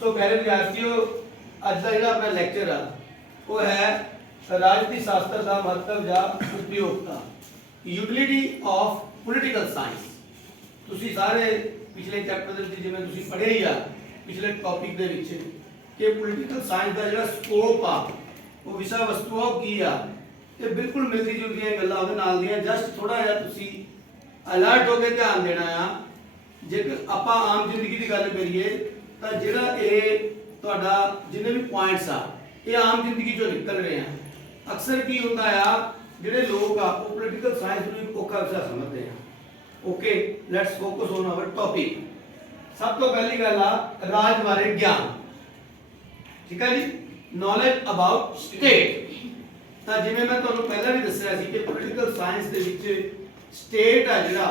सो प्यारे विद्यार्थियों अज का जो अपना लैक्चर है वो है राजनीति शास्त्र का महत्व या उपयोगिता यूटिलिटी ऑफ पोलिटिकल साइंस। तुसी सारे पिछले चैप्टर के जिवें तुसी पढ़े ही आ पिछले टॉपिक दे विच कि पोलिटिकल साइंस का जो स्कोप आ वो विषय वस्तुओं की आ ते बिल्कुल मिलती जुलती गल्लां उहदे नाल दियां। जस्ट थोड़ा जिहा तुसी अलर्ट होकर ध्यान देना आ। जेकर आपां आम जिंदगी की गल करिए तो जिहड़ा ये तुहाडा जिन्ने भी पॉइंट्स आ ये आम जिंदगी चों निकल रहे हैं। अक्सर की होता है जिहड़े लोग आ वो पोलिटिकल साइंस नूं एक औखा विषय समझते हैं। Okay let's focus on our topic. सब तो पहली गल आ राज बारे ज्ञान, ठीक है जी, नॉलेज अबाउट स्टेट। तो जिवें मैं तुहानूं पहले भी दस्सिया सी कि पोलिटिकल साइंस दे विच स्टेट आ जिहड़ा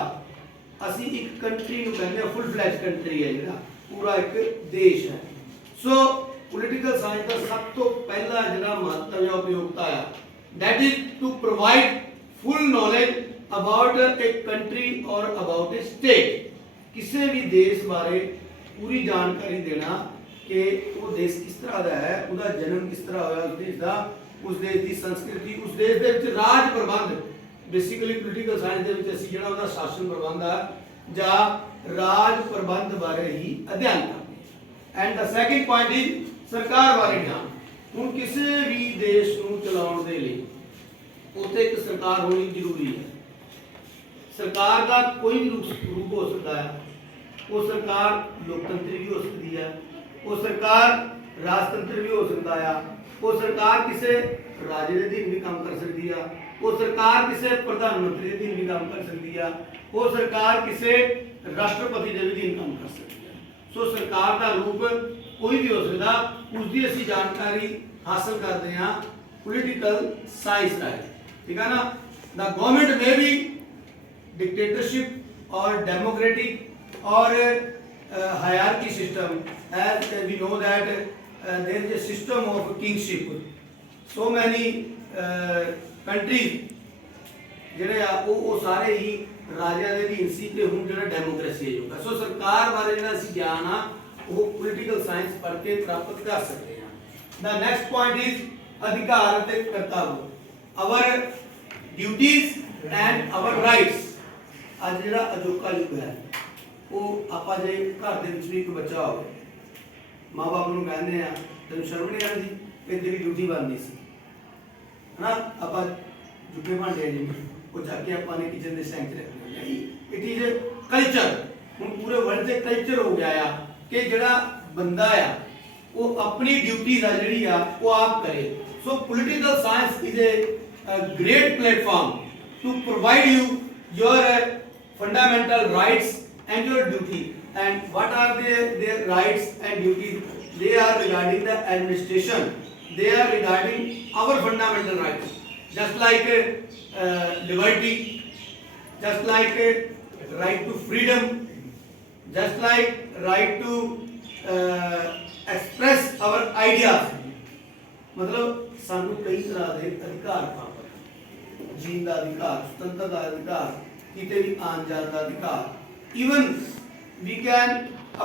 असी एक कंट्री नूं कहंदे आ, फुल फ्लैज कंट्री है जिहड़ा पूरा एक देश है। सो पोलिटिकल साइंस का सब तो पहला जिहड़ा महत्व या उपयोगिता है that is to provide full knowledge about a country और अबाउट ए स्टेट। किसी भी देश बारे पूरी जानकारी देना कि वो देश किस तरह का है, उसका जन्म किस तरह होया, उस देश का, उस देश की संस्कृति, उस देश के विच राज प्रबंध, बेसिकली पोलिटिकल साइंस दे विच असीं जिहड़ा उसदा शासन प्रबंध है या राज प्रबंध बारे ही अध्ययन करते हैं। And the second point is सरकार बारे ज्ञान। हुण किसी भी देश नूं चलाउण दे लई उत्थे एक सरकार होनी जरूरी है। सरकार का कोई भी रूप हो सकता है। वो सरकार लोकतंत्री भी हो सकती है, वो सरकार राजतंत्र भी हो सकता है, वो सरकार किसी राजे के अधीन भी काम कर सकती है, वो सरकार किसी प्रधानमंत्री के अधीन भी काम कर सकती है, वो सरकार किसी राष्ट्रपति के अधीन काम कर सकती है। सो सरकार का रूप कोई भी हो सकता, उसकी असी जानकारी हासिल करते हैं पोलिटिकल साइंस राइट, ठीक है ना। द गवर्नमेंट में भी डिक्टेटरशिप और डेमोक्रेटिक और hierarchy system, as we know that there is a system of kingship. So many countries ਜਿਹੜੇ ਆ ਉਹ ਸਾਰੇ ਹੀ ਰਾਜਿਆਂ ਦੇ ਅਧੀਨ ਸੀ ਤੇ ਹੁਣ ਜਿਹੜਾ ਡੈਮੋਕ੍ਰੇਸੀ ਹੈ ਜੋ। ਸੋ ਸਰਕਾਰ ਬਾਰੇ ਜਿਹੜਾ ਅਸੀਂ ਗਿਆਨ ਆ ਉਹ ਪੋਲੀਟੀਕਲ ਸਾਇੰਸ ਪੜ੍ਹ ਕੇ ਪ੍ਰਾਪਤ ਕਰ ਸਕਦੇ ਹਾਂ। ਦਾ ਨੈਕਸਟ ਪੁਆਇੰਟ ਇਜ਼ ਅਧਿਕਾਰ ਅਤੇ ਕਰਤੱਵ, our duties and our rights. ਅੱਜ ਜਿਹੜਾ ਅਜੋਕਾ ਯੁੱਗ ਹੈ ਉਹ ਆਪਾਂ ਜੇ ਘਰ ਦੇ ਵਿੱਚ ਵੀ ਇੱਕ ਬੱਚਾ ਹੋਵੇ, ਮਾਂ ਬਾਪ ਨੂੰ ਕਹਿੰਦੇ ਆ ਤੈਨੂੰ ਸ਼ਰਮ ਨਹੀਂ ਆਉਂਦੀ ਕਿ ਤੇਰੀ ਡਿਊਟੀ ਬਣਦੀ ਸੀ ਹਨਾ, ਆਪਾਂ ਜੁੱਕੇ ਭਾਂਡੇ ਜੀ ਉਹ ਜਾ ਕੇ ਆਪਾਂ ਨੇ ਕਿਚਨ ਦੇ ਸੈਂਕ ਰੱਖਣੇ ਨਹੀਂ। It is culture. ਹੁਣ ਪੂਰੇ ਵਰਲਡ ਦੇ ਕਲਚਰ ਹੋ ਗਿਆ ਆ ਕਿ ਜਿਹੜਾ ਬੰਦਾ ਆ ਉਹ ਆਪਣੀ ਡਿਊਟੀਜ਼ ਆ ਜਿਹੜੀ ਆ ਉਹ ਆਪ ਕਰੇ। So political science is a great platform to provide you your fundamental rights and your duty. And what are their rights and duties? They are regarding the administration, they are regarding our fundamental rights, just like liberty, just like right to freedom, just like right to express our ideas. मतलब सानू कई तरह के अधिकार प्राप्त, gene का अधिकार, स्वतंत्रता का अधिकार, किते भी आन जान का अधिकार। Even we can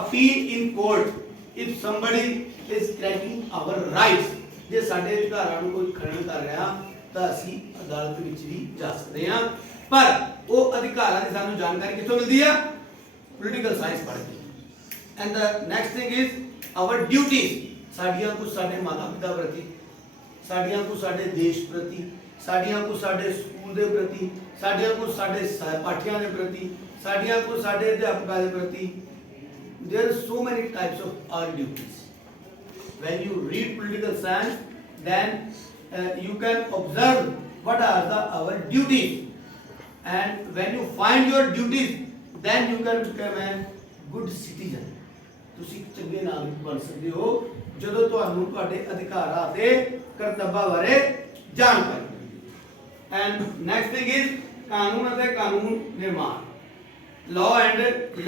appeal in court if somebody is cracking our rights. जे साडे अधिकारां नूं कोई खनन कर रहा तां असीं अदालत विच भी जा सकते हां। पर वो अधिकारां दी सानूं जानकारी कित्थों मिलदी है? पोलिटिकल साइंस पढ़ के। And the next thing is our duties. साडियां कुछ साडे माता पिता प्रति, साडियां कुछ साडे देश प्रति, साडियां कुछ साडे स्कूल के प्रति, साडियां कुछ साडे सहपाठियां के प्रति, साडियां कुछ साडे अध्यापकों के प्रति। There are so many types of our duties. When you read political science then you can observe what are the our duties, and when you find your duties then you can become a good citizen. ਤੁਸੀਂ ਚੰਗੇ ਨਾਗਰਿਕ ਬਣ ਸਕਦੇ ਹੋ ਜਦੋਂ ਤੁਹਾਨੂੰ ਤੁਹਾਡੇ ਅਧਿਕਾਰਾਂ ਤੇ ਕਰਤੱਵਾਂ ਬਾਰੇ ਜਾਣਕਾਰੀ। एंड नेक्स्ट थिंग इज कानून ਅਤੇ ਕਾਨੂੰਨ ਨਿਰਮਾਣ, law and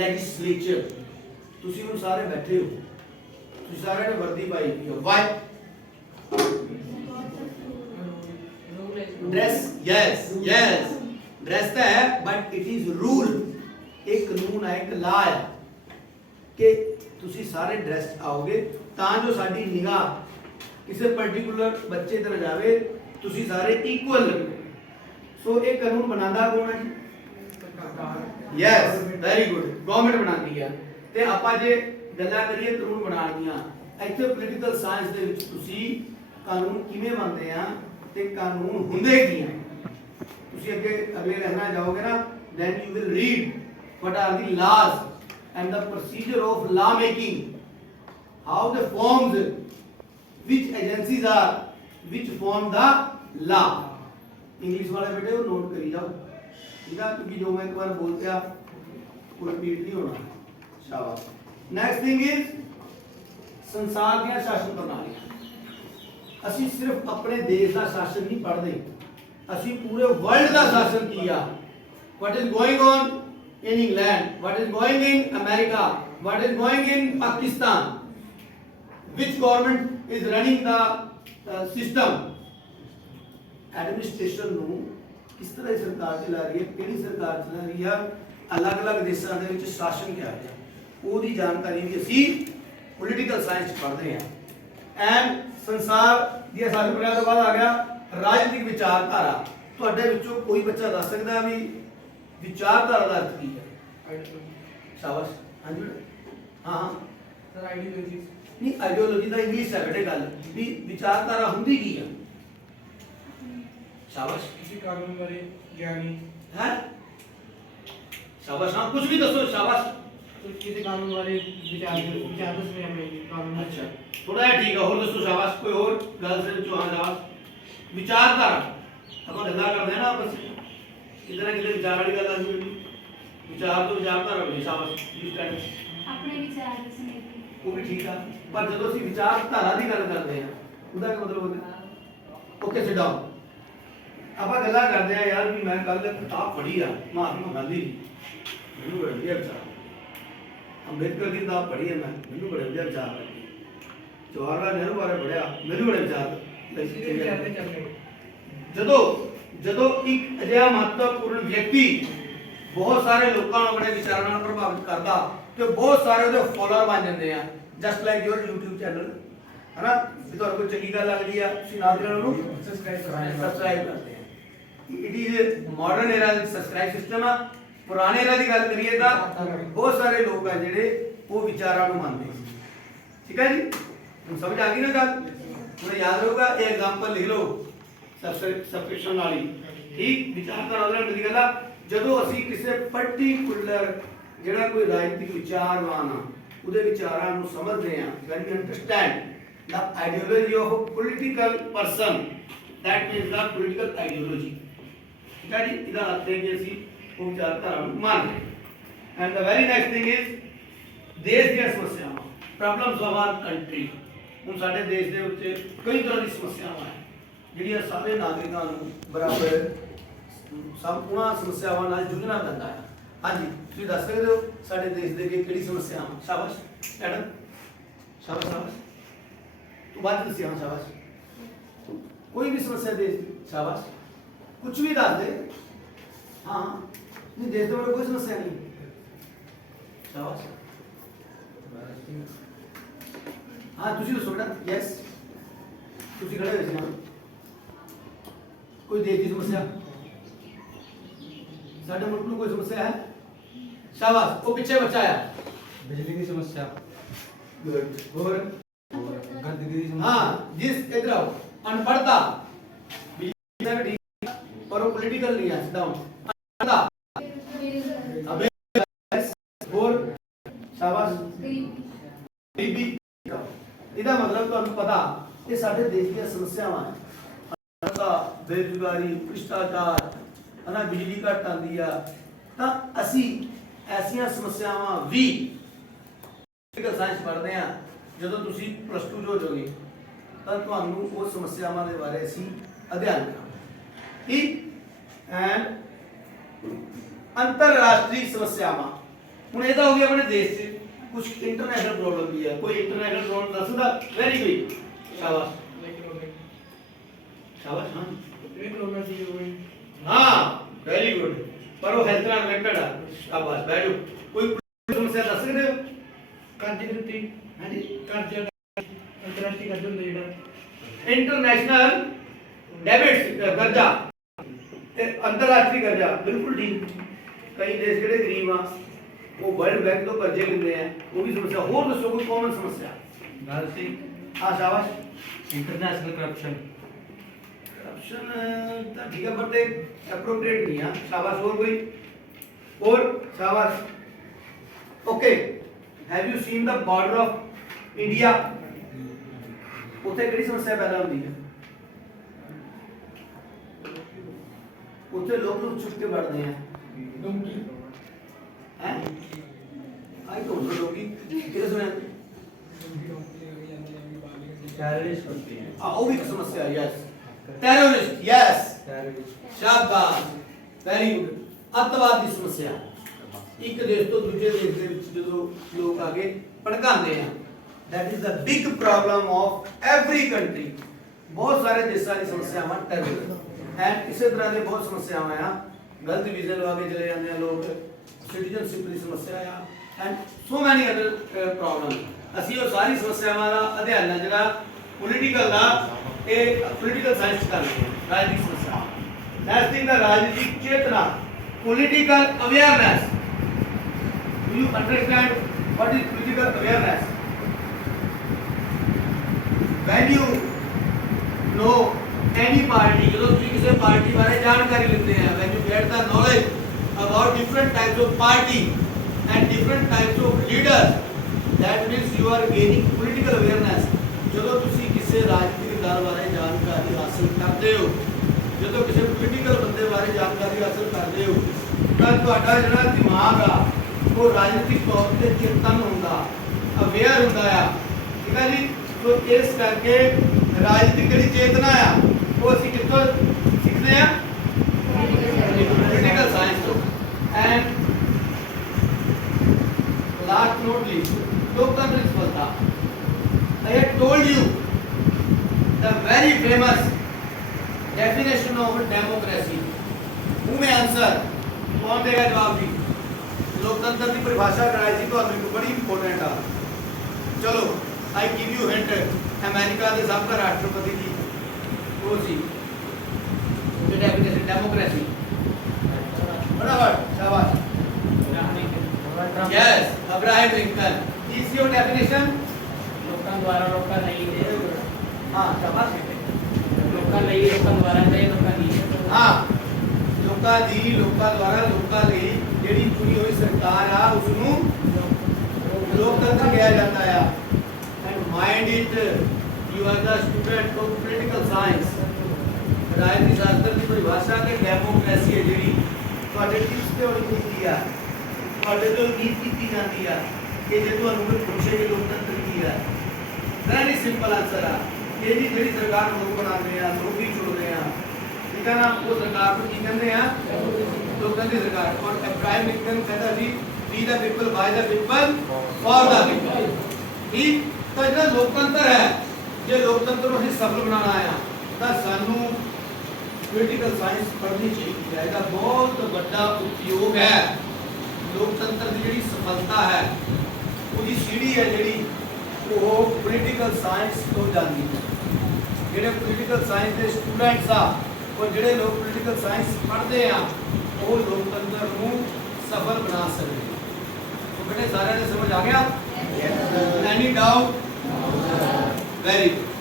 legislature। ਤੁਸੀਂ ਹੁਣ ਸਾਰੇ ਬੈਠੇ ਹੋ, ਤੁਸੀਂ ਸਾਰਿਆਂ ਨੇ ਵਰਦੀ ਪਾਈ ਹੋਈ ਹੈ। Why dress, yes yes dress तो है बट इट इज रूल। एक कानून है, एक लॉ है कि ਤੁਸੀਂ ਸਾਰੇ ਡਰੈਸਡ ਆਓਗੇ ਤਾਂ ਜੋ ਸਾਡੀ ਨਿਗਾਹ ਕਿਸੇ ਪਾਰਟਿਕੂਲਰ ਬੱਚੇ ਤੇ ਨਾ ਜਾਵੇ, ਤੁਸੀਂ ਸਾਰੇ ਇਕੁਅਲ ਲੱਗੋ। ਸੋ ਇਹ ਕਾਨੂੰਨ ਬਣਾਉਂਦਾ ਕੌਣ ਹੈ ਜੀ? ਯੈਸ, ਵੈਰੀ ਗੁੱਡ, ਗਵਰਨਮੈਂਟ ਬਣਾਉਂਦੀ ਹੈ। ਤੇ ਆਪਾਂ ਜੇ ਗੱਲਾਂ ਕਰੀਏ ਕਾਨੂੰਨ ਬਣਾਉਣ ਦੀਆਂ, ਇੱਥੇ ਪੋਲੀਟੀਕਲ ਸਾਇੰਸ ਦੇ ਵਿੱਚ ਤੁਸੀਂ ਕਾਨੂੰਨ ਕਿਵੇਂ ਬਣਦੇ ਆ ਤੇ ਕਾਨੂੰਨ ਹੁੰਦੇ ਕੀ ਆ, ਤੁਸੀਂ ਅੱਗੇ ਅਗਲੇ ਲੈਣਾ ਜਾਓਗੇ ਨਾ, then you will read what are the laws and the procedure of law making, how the forms, which agencies are which form the law। English वाले बेटे वो नोट करी जाओ, ठीक है, क्योंकि जो मैं एक बार बोल दिया कोई रिपीट नहीं होना। शाबाश। नेक्स्ट थिंग इज संसार ਦੀਆਂ शासन प्रणालियां। ਅਸੀਂ ਸਿਰਫ ਆਪਣੇ ਦੇਸ਼ ਦਾ ਸ਼ਾਸਨ ਨਹੀਂ ਪੜ੍ਹਦੇ, ਅਸੀਂ ਪੂਰੇ ਵਰਲਡ ਦਾ ਸ਼ਾਸਨ ਕੀਆ। what is going on in England, what is going in America, what is going in Pakistan, which government is running the system, administration ਨੂੰ ਕਿਸ ਤਰ੍ਹਾਂ ਦੀ ਸਰਕਾਰ ਚਲਾ ਰਹੀ ਹੈ, ਕਿਹੜੀ ਸਰਕਾਰ ਚਲਾ ਰਹੀ ਹੈ, ਅਲੱਗ-ਅਲੱਗ ਦੇਸ਼ਾਂ ਦੇ ਵਿੱਚ ਸ਼ਾਸਨ ਕਿਹਾ ਗਿਆ, ਉਹਦੀ ਜਾਣਕਾਰੀ ਵੀ ਅਸੀਂ ਪੋਲੀਟੀਕਲ ਸਾਇੰਸ ਪੜ੍ਹਦੇ ਹਾਂ। ਐਂਡ ਸੰਸਾਰ ਦੀ ਸ਼ਾਸਨ ਪ੍ਰਣਾਲੀ ਤੋਂ ਬਾਅਦ ਆ ਗਿਆ ਰਾਜਨੀਤਿਕ ਵਿਚਾਰਧਾਰਾ। ਤੁਹਾਡੇ ਵਿੱਚੋਂ ਕੋਈ ਬੱਚਾ ਦੱਸ ਸਕਦਾ ਵੀ ਵਿਚਾਰਧਾਰਾ ਦਾ ਅਰਥ ਕੀ ਹੈ? ਸ਼ਾਬਾਸ਼। ਹਾਂਜੀ ਹਾਂ ਹਾਂ ਸਰ ਆਈਡੀਓਲੋਜੀ ਨਹੀਂ, ਆਈਡੀਓਲੋਜੀ ਦਾ ਇੰਗਲਿਸ਼ ਹੈ ਬੇਟੇ ਗੱਲ ਵੀ ਵਿਚਾਰਧਾਰਾ ਹੁੰਦੀ ਕੀ ਹੈ? शाबाश। किसी कानून बारे ज्ञानी है, शाबाश। हाँ कुछ भी दसो, शाबाश। तो किसी कानून बारे विचार में हमें कानून। अच्छा थोड़ा है, ठीक है, और दसो, शाबाश। कोई और गल से जो हाँ शाबाश। विचारधारा अब गल्ला करते हैं ना आपस में, किधर किधर विचार वाली गल आती है, विचार तो विचारधारा होगी। शाबाश। इस टाइम अपने विचार दसने की वो भी ठीक है, पर जब ਅਸੀਂ ਵਿਚਾਰਧਾਰਾ ਦੀ ਗੱਲ ਕਰਦੇ ਹਾਂ ਉਹਦਾ ਕੀ ਮਤਲਬ ਹੁੰਦਾ? Okay sit down. ਆਪਾਂ ਗੱਲਾਂ ਕਰਦੇ ਆ ਯਾਰ ਵੀ ਮੈਂ ਕੱਲ ਕਿਤਾਬ ਪੜ੍ਹੀ ਆ ਮਹਾਤਮਾ ਗਾਂਧੀ ਦੀ, ਮੈਨੂੰ ਬੜਾ ਵਧੀਆ ਵਿਚਾਰ, ਅੰਬੇਦਕਰ ਦੀ ਕਿਤਾਬ ਪੜ੍ਹੀ ਹੈ ਮੈਂ, ਮੈਨੂੰ ਬੜਾ ਵਧੀਆ ਵਿਚਾਰ ਲੱਗੇ, ਜਵਾਹਰ ਲਾਲ ਨਹਿਰੂ ਬਾਰੇ ਪੜ੍ਹਿਆ, ਮੈਨੂੰ ਬੜੇ ਵਿਚਾਰ ਲੱਗੇ। ਜਦੋਂ ਇੱਕ ਅਜਿਹਾ ਮਹੱਤਵਪੂਰਨ ਵਿਅਕਤੀ ਬਹੁਤ ਸਾਰੇ ਲੋਕਾਂ ਨੂੰ ਆਪਣੇ ਵਿਚਾਰਾਂ ਨਾਲ ਪ੍ਰਭਾਵਿਤ ਕਰਦਾ ਤੇ ਬਹੁਤ ਸਾਰੇ ਉਹਦੇ ਫਾਲੋਅਰ ਬਣ ਜਾਂਦੇ ਆ, just like your YouTube channel ਹੈ ਨਾ, ਜੇ ਤੁਹਾਨੂੰ ਕੋਈ ਚੰਗੀ ਗੱਲ ਲੱਗਦੀ ਆ ਤੁਸੀਂ ਨਾਲ ਦੀ ਨਾਲ ਉਹਨੂੰ ਸਬਸਕ੍ਰਾਈਬ ਕਰਦੇ ਆ। It is modern era subscribe system आ। पुराने एरा की गल करिए तो बहुत सारे लोग हैं जिहड़े वो विचारां नूं मनदे सी, ठीक है जी, हुण समझ आ गई ना गल? हुण याद रखूगा, ये एग्जांपल लिख लो सब्सक्रिप्शन वाली, ठीक। विचारधारा नाल जुड़ी गल आ, जदों असीं किसी पर्टिकुलर जिहड़ा कोई राजनीतिक विचारवान आ ਉਹਦੇ ਵਿਚਾਰਾਂ ਨੂੰ ਸਮਝਦੇ ਆ, when we understand the ideology of a political person, that means the political ideology, ठीक है जी, ਇਹਦਾ ਅਰਥ ਹੈ ਕਿ ਅਸੀਂ ਉਹ ਵਿਚਾਰਧਾਰਾ ਨੂੰ ਮੰਨਦੇ। And the very next thing is ਦੇਸ਼ ਦੀਆਂ ਸਮੱਸਿਆਵਾਂ, ਪ੍ਰੋਬਲਮਸ ਆਫ ਆਰ ਕੰਟਰੀ। ਹੁਣ ਸਾਡੇ ਦੇਸ਼ ਦੇ ਵਿੱਚ ਕਈ ਤਰ੍ਹਾਂ ਦੀ ਸਮੱਸਿਆਵਾਂ ਹੈ ਜਿਹੜੀਆਂ ਸਾਰੇ ਨਾਗਰਿਕਾਂ ਨੂੰ ਬਰਾਬਰ ਸਭ ਉਹਨਾਂ ਸਮੱਸਿਆਵਾਂ ਨਾਲ ਜੂਝਣਾ ਪੈਂਦਾ ਹੈ। ਹਾਂਜੀ ਤੁਸੀਂ ਦੱਸ ਸਕਦੇ ਹੋ ਸਾਡੇ ਦੇਸ਼ ਦੇ ਅੱਗੇ ਕਿਹੜੀ ਸਮੱਸਿਆਵਾਂ? ਸ਼ਾਬਾਸ਼ ਮੈਡਮ, ਸ਼ਾਬਾਸ਼ ਸ਼ਾਬਾਸ਼, ਤੂੰ ਬਾਤ ਦੱਸੀ। ਹਾਂ ਸ਼ਾਬਾਸ਼, कोई भी समस्या देश की, शाबाश, कुछ भी डाल दे। हाँ नहीं, देश में कोई समस्या नहीं, शाबाश। हाँ तुसी दसो बेटा। यस तुसी खड़े हो ना, कोई देश की समस्या, साडे मुल्क में कोई समस्या है? शाबाश। वो पीछे बच्चा है, बिजली की समस्या, गुड। और गंदगी की समस्या। हाँ जिस इधर आओ, अनपढ़ता और वो पॉलिटिकल नहीं है, डाउन अनपढ़ता, अबे और शाबाश गरीबी, ਇਹਦਾ ਮਤਲਬ ਤੁਹਾਨੂੰ ਪਤਾ ਇਹ ਸਾਡੇ ਦੇਸ਼ ਦੀਆਂ ਸਮੱਸਿਆਵਾਂ ਹੈ, ਅਨਪੜ੍ਹਤਾ, ਬੇਰੁਜ਼ਗਾਰੀ, ਭ੍ਰਿਸ਼ਟਾਚਾਰ, ਹਨਾ, ਬਿਜਲੀ ਘੱਟ ਆਉਂਦੀ ਆ, ਤਾਂ ਅਸੀਂ ਐਸੀਆਂ ਸਮੱਸਿਆਵਾਂ ਵੀ ਪੋਲੀਟੀਕਲ ਸਾਇੰਸ ਪੜ੍ਹਦੇ ਆ। ਜਦੋਂ ਤੁਸੀਂ ਪਲੱਸ 2 ਚ ਹੋ ਜਾਓਗੇ ਤਾਂ ਤੁਹਾਨੂੰ ਉਹ ਸਮੱਸਿਆਵਾਂ ਦੇ ਬਾਰੇ ਅਸੀਂ ਅਧਿਐਨ ਕਰਾਂਗੇ, ਠੀਕ। ਐਂਡ ਅੰਤਰਰਾਸ਼ਟਰੀ ਸਮੱਸਿਆਵਾਂ, ਹੁਣ ਇਹ ਤਾਂ ਹੋ ਗਿਆ ਆਪਣੇ ਦੇਸ਼ 'ਚ, ਕੁਝ ਇੰਟਰਨੈਸ਼ਨਲ ਪ੍ਰੋਬਲਮ ਵੀ ਹੈ। ਕੋਈ ਇੰਟਰਨੈਸ਼ਨਲ ਪ੍ਰੋਬਲਮ ਦੱਸਦਾ? ਵੈਰੀ ਗੁੱਡ, ਸ਼ਾਬਾਸ਼ ਸ਼ਾਬਾਸ਼। ਹਾਂ हाँ वेरी गुड, पर वो हेल्थ ਨਾਲ ਰਿਲੇਟਡ ਆ। शाबाश बैठो। कोई समस्या दस सकते हो? ਕਰਜ਼ੇ ਦੇ ਉੱਤੇ ਹਾਂਜੀ ਕਰਜ਼ਾ ਅੰਤਰਰਾਸ਼ਟਰੀ ਕਰਜ਼ਾ ਹੁੰਦਾ ਜਿਹੜਾ ਇੰਟਰਨੈਸ਼ਨਲ ਡੈਬਿਟ ਕਰਜ਼ਾ ਤੇ ਅੰਤਰਰਾਸ਼ਟਰੀ ਕਰਜ਼ਾ ਬਿਲਕੁਲ ਠੀਕ। ਕਈ ਦੇਸ਼ ਜਿਹੜੇ ਗਰੀਬ ਆ ਉਹ ਵਰਲਡ ਬੈਂਕ ਤੋਂ ਕਰਜ਼ੇ ਲੈਂਦੇ ਆ, ਉਹ ਵੀ ਸਮੱਸਿਆ। ਹੋਰ ਦੱਸੋ ਕੋਈ ਕਾਮਨ ਸਮੱਸਿਆ? ਗੱਲ ਸੀ ਹਾਂ ਸ਼ਾਬਾਸ਼। ਇੰਟਰਨੈਸ਼ਨਲ ਕਰਪਸ਼ਨ ਕਰਪਸ਼ਨ ਤਾਂ ਠੀਕ ਹੈ ਬਟ ਐਪਰੋਪਰੀਏਟ ਨਹੀਂ ਆ। ਸ਼ਾਬਾਸ਼। ਹੋਰ ਕੋਈ? ਹੋਰ ਸ਼ਾਬਾਸ਼। Okay, have you seen the border of India? ਉੱਥੇ ਕਿਹੜੀ ਸਮੱਸਿਆ ਪੈਦਾ ਹੁੰਦੀ ਹੈ? ਉੱਥੇ ਲੋਕ ਛੁਪ ਕੇ ਵੜਦੇ ਆ। ਹੈ ਆਈ ਡੋਂਟ ਨੋ ਲੋਕੀ ਕਿਹਦੇ ਸੁਣਿਆ? ਟੈਰਰਿਸਟ ਹੁੰਦੇ ਹੈ ਆ ਉਹ ਵੀ ਇੱਕ ਸਮੱਸਿਆ। Yes, terrorist. ਯੈਸ, ਸ਼ਾਬਾਸ਼, ਵੈਰੀ ਗੁੱਡ। ਅੱਤਵਾਦ ਦੀ ਸਮੱਸਿਆ। ਇੱਕ ਦੇਸ਼ ਤੋਂ ਦੂਜੇ ਦੇਸ਼ ਦੇ ਵਿੱਚ ਜਦੋਂ ਲੋਕ ਆ ਕੇ ਭੜਕਾਉਂਦੇ ਆ, that is the big problem of every country। ਬਹੁਤ ਸਾਰੇ ਦੇਸ਼ਾਂ ਦੀ ਸਮੱਸਿਆਵਾਂ ਟੈਰਰਿਜ਼ਮ ਐਂਡ ਇਸੇ ਤਰ੍ਹਾਂ ਦੇ ਬਹੁਤ ਸਮੱਸਿਆਵਾਂ ਆ। ਗਲਤ ਵੀਜ਼ੇ ਲਵਾ ਕੇ ਚਲੇ ਜਾਂਦੇ ਆ ਲੋਕ, ਸਿਟੀਜ਼ਨਸ਼ਿਪ ਦੀ ਸਮੱਸਿਆ ਆ ਐਂਡ ਸੋ ਮੈਨੀ ਅਦਰ ਪ੍ਰੋਬਲਮ। ਅਸੀਂ ਉਹ ਸਾਰੀ ਸਮੱਸਿਆਵਾਂ ਦਾ ਅਧਿਐਨ ਹੈ ਜਿਹੜਾ ਪੋਲੀਟੀਕਲ ਦਾ, ਇਹ ਪੋਲੀਟੀਕਲ ਸਾਇੰਸ ਚ ਕਰਦੇ ਹਾਂ। ਰਾਜਨੀਤਿਕ ਸਮੱਸਿਆ। ਨੈਕਸਟ ਥਿੰਗ ਦਾ ਰਾਜਨੀਤਿਕ ਚੇਤਨਾ, political awareness. Do you understand what is political awareness? When you know any party, ਜਦੋਂ ਤੁਸੀਂ ਕਿਸੇ ਪਾਰਟੀ ਬਾਰੇ ਜਾਣਕਾਰੀ ਲੈਂਦੇ ਆ, when you get the knowledge about different types of party and different types of leaders, that means you are gaining political awareness। ਜਦੋਂ ਤੁਸੀਂ ਕਿਸੇ ਰਾਜਨੀਤਿਕ ਦਲ ਬਾਰੇ ਜਾਣਕਾਰੀ ਹਾਸਲ ਕਰਦੇ ਹੋ, ਜਦੋਂ ਕਿਸੇ ਪੋਲੀਟੀਕਲ ਬੰਦੇ ਬਾਰੇ ਜਾਣਕਾਰੀ ਹਾਸਲ ਕਰਦੇ ਹੋ, ਤਾਂ ਤੁਹਾਡਾ ਜਿਹੜਾ ਦਿਮਾਗ ਆ ਉਹ ਰਾਜਨੀਤਿਕ ਤੌਰ ਤੇ ਚੇਤਨ ਹੁੰਦਾ, ਅਵੇਅਰ ਹੁੰਦਾ ਆ। ਠੀਕ ਹੈ ਜੀ। ਸੋ ਇਸ ਕਰਕੇ ਰਾਜਨੀਤਿਕ ਜਿਹੜੀ ਚੇਤਨਾ ਆ ਉਹ ਅਸੀਂ ਕਿੱਥੋਂ ਸਿੱਖਦੇ ਆ? ਪੋਲੀਟੀਕਲ ਸਾਇੰਸ ਤੋਂ। ਐਂਡ ਲਾਸਟ ਨੋਟ ਲੀਸਟ, ਲੋਕਤੰਤਰ ਦੀ ਸਫਲਤਾ। I had told you the very famous definition of democracy। who may answer? कौन देगा जवाब जी? लोकतंत्र की परिभाषा कराई थी तो एक बड़ी इंपॉर्टेंट आ। चलो I give you hint. America के सबका राष्ट्रपति की वो सी डेफिनेशन डेमोक्रेसी। बराबर, शाबाश। Yes, Abraham Lincoln is your definition. ਲੋਕਾਂ ਦੁਆਰਾ ਲੋਕਾਂ ਲਈ ਦੇ हाँ शाबाश। ਲੋਕਾਂ ਲਈ ਲੋਕਾਂ ਦੁਆਰਾ ਦੇ ਲੋਕਾਂ ਲਈ हाँ, ਲੋਕਾਂ ਦੀ, ਲੋਕਾਂ ਦੁਆਰਾ, ਲੋਕਾਂ ਲਈ ਜਿਹੜੀ ਚੁਣੀ ਹੋਈ ਸਰਕਾਰ ਆ ਉਸ ਨੂੰ ਲੋਕਤੰਤਰ ਕਿਹਾ ਜਾਂਦਾ ਆ। And mind it, you are the student of political science. ਰਾਜਨੀਤੀ ਸ਼ਾਸਤਰ ਦੀ ਪਰਿਭਾਸ਼ਾ ਤੇ ਡੈਮੋਕ੍ਰੇਸੀ ਹੈ ਜਿਹੜੀ ਤੁਹਾਡੇ ਟੀਚਰ ਤੇ ਹੋਣੀ ਚਾਹੀਦੀ ਆ, ਤੁਹਾਡੇ ਤੋਂ ਉਮੀਦ ਕੀਤੀ ਜਾਂਦੀ ਆ ਕਿ ਜੇ ਤੁਹਾਨੂੰ ਕੋਈ ਪੁੱਛੇ ਕਿ ਲੋਕਤੰਤਰ ਕੀ ਹੈ, ਵੈਰੀ ਸਿੰਪਲ ਆਨਸਰ ਆ ਕਿ ਜੀ ਜਿਹੜੀ ਸਰਕਾਰ ਲੋਕ ਬਣਾਉਂਦੇ ਆ, ਲੋਕ ਹੀ ਚੁਣਦੇ ਆ, ਠੀਕ ਹੈ ਨਾ, ਉਹ ਸਰਕਾਰ ਨੂੰ ਕੀ ਕਹਿੰਦੇ ਆ? ਲੋਕਾਂ ਦੀ ਸਰਕਾਰ। ਔਰ ਅਬਰਾਹਮ ਲਿੰਕਨ ਕਹਿੰਦਾ ਸੀ ਵੀ the people, by the people, for the people. ਠੀਕ। ਤਾਂ ਜਿਹੜਾ ਲੋਕਤੰਤਰ ਹੈ, ਜੇ ਲੋਕਤੰਤਰ ਨੂੰ ਅਸੀਂ ਸਫਲ ਬਣਾਉਣਾ ਆ ਤਾਂ ਸਾਨੂੰ ਪੋਲੀਟੀਕਲ ਸਾਇੰਸ ਪੜ੍ਹਨੀ ਚਾਹੀਦੀ ਹੈ। ਇਹਦਾ ਬਹੁਤ ਵੱਡਾ ਉਪਯੋਗ ਹੈ। ਲੋਕਤੰਤਰ ਦੀ ਜਿਹੜੀ ਸਫਲਤਾ ਹੈ ਉਹਦੀ ਸੀੜੀ ਹੈ ਜਿਹੜੀ ਉਹ ਪੋਲੀਟੀਕਲ ਸਾਇੰਸ ਤੋਂ ਜਾਂਦੀ ਹੈ। ਜਿਹੜੇ ਪੋਲੀਟੀਕਲ ਸਾਇੰਸ ਦੇ ਸਟੂਡੈਂਟਸ ਆ, ਉਹ ਜਿਹੜੇ ਲੋਕ ਪੋਲੀਟੀਕਲ ਸਾਇੰਸ ਪੜ੍ਹਦੇ ਆ, ਉਹ ਲੋਕਤੰਤਰ ਨੂੰ ਸਫਲ ਬਣਾ ਸਕਦੇ ਆ। तो बेटे सारे ने समझ आ गया? Any doubt? Very good.